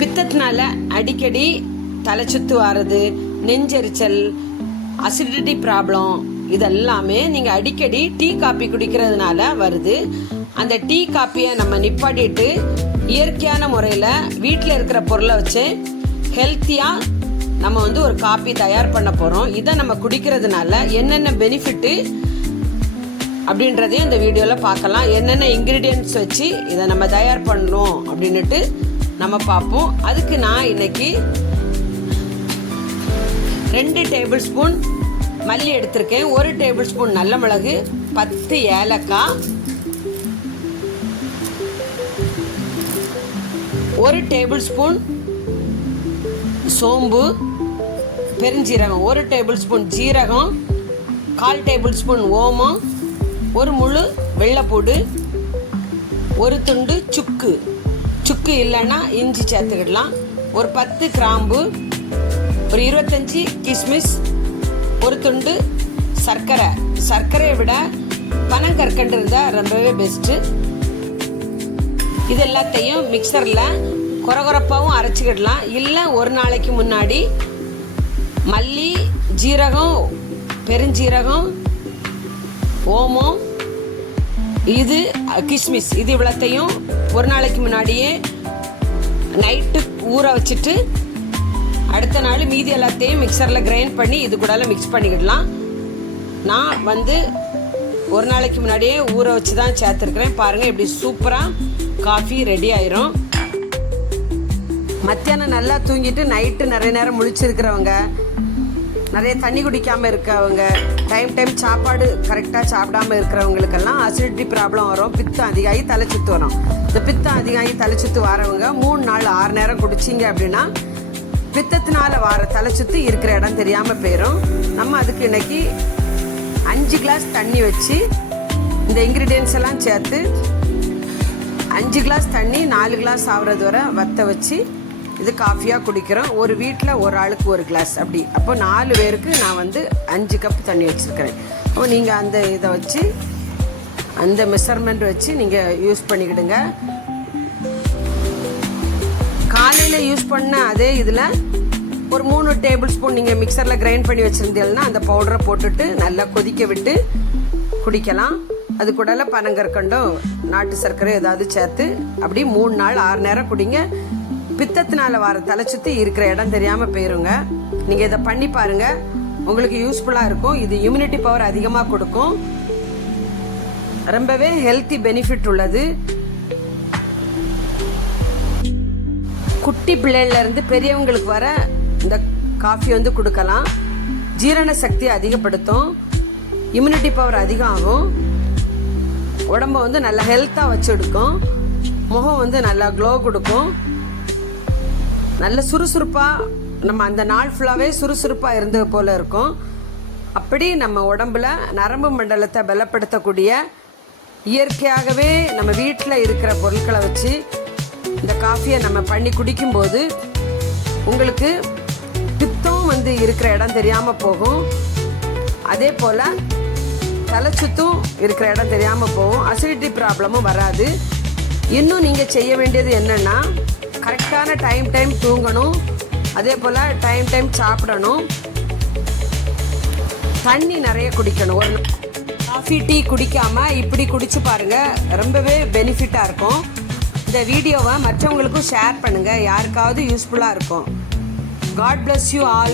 பித்தத்தினால அடிக்கடி தலை சுத்து வர்றது, நெஞ்செரிச்சல், அசிடிட்டி ப்ராப்ளம் இதெல்லாமே நீங்கள் அடிக்கடி டீ காப்பி குடிக்கிறதுனால வருது. அந்த டீ காப்பியை நம்ம நிப்பாட்டிட்டு இயற்கையான முறையில் வீட்டில் இருக்கிற பொருளை வச்சு ஹெல்த்தியாக நம்ம ஒரு காப்பி தயார் பண்ண போகிறோம். இதை நம்ம குடிக்கிறதுனால என்னென்ன பெனிஃபிட்டு அப்படின்றதையும் இந்த வீடியோவில் பார்க்கலாம். என்னென்ன இன்க்ரீடியன்ட்ஸ் வச்சு இதை நம்ம தயார் பண்ணணும் அப்படின்ட்டு நம்ம பார்ப்போம். அதுக்கு நான் இன்னைக்கு 2 டேபிள் ஸ்பூன் மல்லி எடுத்திருக்கேன், 1 டேபிள் ஸ்பூன் நல்ல மிளகு, 10 ஏலக்காய், 1 டேபிள் ஸ்பூன் சோம்பு, பெருஞ்சீரகம், 1 டேபிள் ஸ்பூன் ஜீரகம், 1/4 டேபிள் ஸ்பூன் ஓமம், 1 முழு வெள்ளைப்பூடு, 1 துண்டு சுக்கு இல்லைன்னா இஞ்சி சேர்த்துக்கிடலாம், ஒரு 10 கிராம்பு, ஒரு 25 கிஸ்மிஸ், 1 துண்டு சர்க்கரையை விட பனங்கற்கண்டு இருந்தால் ரொம்பவே பெஸ்ட்டு. இது எல்லாத்தையும் மிக்சரில் கொரகொரப்பாகவும் அரைச்சிக்கிடலாம். இல்லை ஒரு நாளைக்கு முன்னாடி மல்லி, ஜீரகம், பெருஞ்சீரகம், ஓமம், இது கிஸ்மிஸ் இது இவ்வளத்தையும் ஒரு நாளைக்கு முன்னாடியே நைட்டு ஊற வச்சுட்டு அடுத்த நாள் மீதி எல்லாத்தையும் மிக்சரில் கிரைண்ட் பண்ணி இது கூட மிக்ஸ் பண்ணிக்கிடலாம். நான் ஒரு நாளைக்கு முன்னாடியே ஊற வச்சு தான் சேர்த்துருக்குறேன். பாருங்கள் இப்படி சூப்பராக காஃபி ரெடி ஆயிரும். மத்தியானம் நல்லா தூங்கிட்டு நைட்டு நிறைய நேரம் முழிச்சிருக்கிறவங்க, நிறைய தண்ணி குடிக்காமல் இருக்கவங்க, டைம் சாப்பாடு கரெக்டாக சாப்பிடாமல் இருக்கிறவங்களுக்கெல்லாம் அசிடிட்டி ப்ராப்ளம் வரும், பித்தம் அதிகமாகி தலைச்சுத்து வரும். இந்த பித்தம் அதிகமாகி தலைச்சுத்து வரவங்க 3 நாள் 6 நேரம் குடிச்சிங்க அப்படின்னா பித்தத்தினால வர தலைச்சுத்து இருக்கிற இடம் தெரியாமல் போயிடும். நம்ம அதுக்கு இன்னைக்கு 5 கிளாஸ் தண்ணி வச்சு இந்த இன்க்ரீடியன்ஸ் எல்லாம் சேர்த்து 5 கிளாஸ் தண்ணி 4 கிளாஸ் ஆகுறது வரை வற்ற வச்சு இது காஃபியாக குடிக்கிறோம். ஒரு வீட்டில் ஒரு ஆளுக்கு 1 கிளாஸ் அப்படி. அப்போ 4 பேருக்கு நான் 5 கப் தண்ணி வச்சுருக்கிறேன். அப்போ நீங்கள் அந்த இதை வச்சு அந்த மெஷர்மெண்ட் வச்சு நீங்கள் யூஸ் பண்ணிக்கிடுங்க. காலையில் யூஸ் பண்ண அதே இதில் ஒரு 3 டேபிள் ஸ்பூன் நீங்கள் மிக்சரில் கிரைண்ட் பண்ணி வச்சுருந்தீங்கன்னா அந்த பவுடரை போட்டுட்டு நல்லா கொதிக்க விட்டு குடிக்கலாம். அது கூட பனங்கற்கண்டோ நாட்டு சர்க்கரை ஏதாவது சேர்த்து அப்படி 3 நாள் 6 நேரம் குடிங்க. பித்தத்தினால வர தலைச்சுத்து இருக்கிற இடம் தெரியாமல் போயிருங்க. நீங்கள் இதை பண்ணி பாருங்கள், உங்களுக்கு யூஸ்ஃபுல்லாக இருக்கும். இது இம்யூனிட்டி பவர் அதிகமாக கொடுக்கும், ரொம்பவே ஹெல்த்தி பெனிஃபிட் உள்ளது. குட்டி பிள்ளையிலேருந்து பெரியவங்களுக்கு வர இந்த காஃபி கொடுக்கலாம். ஜீரண சக்தி அதிகப்படுத்தும், இம்யூனிட்டி பவர் அதிகம் ஆகும், உடம்ப நல்லா ஹெல்த்தாக வச்சு எடுக்கும், முகம் நல்லா க்ளோ கொடுக்கும், நல்ல சுறுசுறுப்பாக நம்ம அந்த நாள் ஃபுல்லாகவே சுறுசுறுப்பாக இருந்தது போல் இருக்கும். அப்படி நம்ம உடம்புல நரம்பு மண்டலத்தை பலப்படுத்தக்கூடிய இயற்கையாகவே நம்ம வீட்டில் இருக்கிற பொருட்களை வச்சு இந்த காஃபியை நம்ம பண்ணி குடிக்கும்போது உங்களுக்கு பித்தம் இருக்கிற இடம் தெரியாமல் போகும். அதே போல் தலைச்சுத்தும் இருக்கிற இடம் தெரியாமல் போகும், அசிடிட்டி ப்ராப்ளமும் வராது. இன்னும் நீங்கள் செய்ய வேண்டியது என்னென்னா கரெக்டான டைம் தூங்கணும், அதே போல் டைம் சாப்பிடணும், தண்ணி நிறைய குடிக்கணும். ஒரு காஃபி டீ குடிக்காமல் இப்படி குடிச்சு பாருங்கள், ரொம்பவே பெனிஃபிட்டாக இருக்கும். இந்த வீடியோவை மற்றவங்களுக்கும் ஷேர் பண்ணுங்கள், யாருக்காவது யூஸ்ஃபுல்லாக இருக்கும். God bless you all.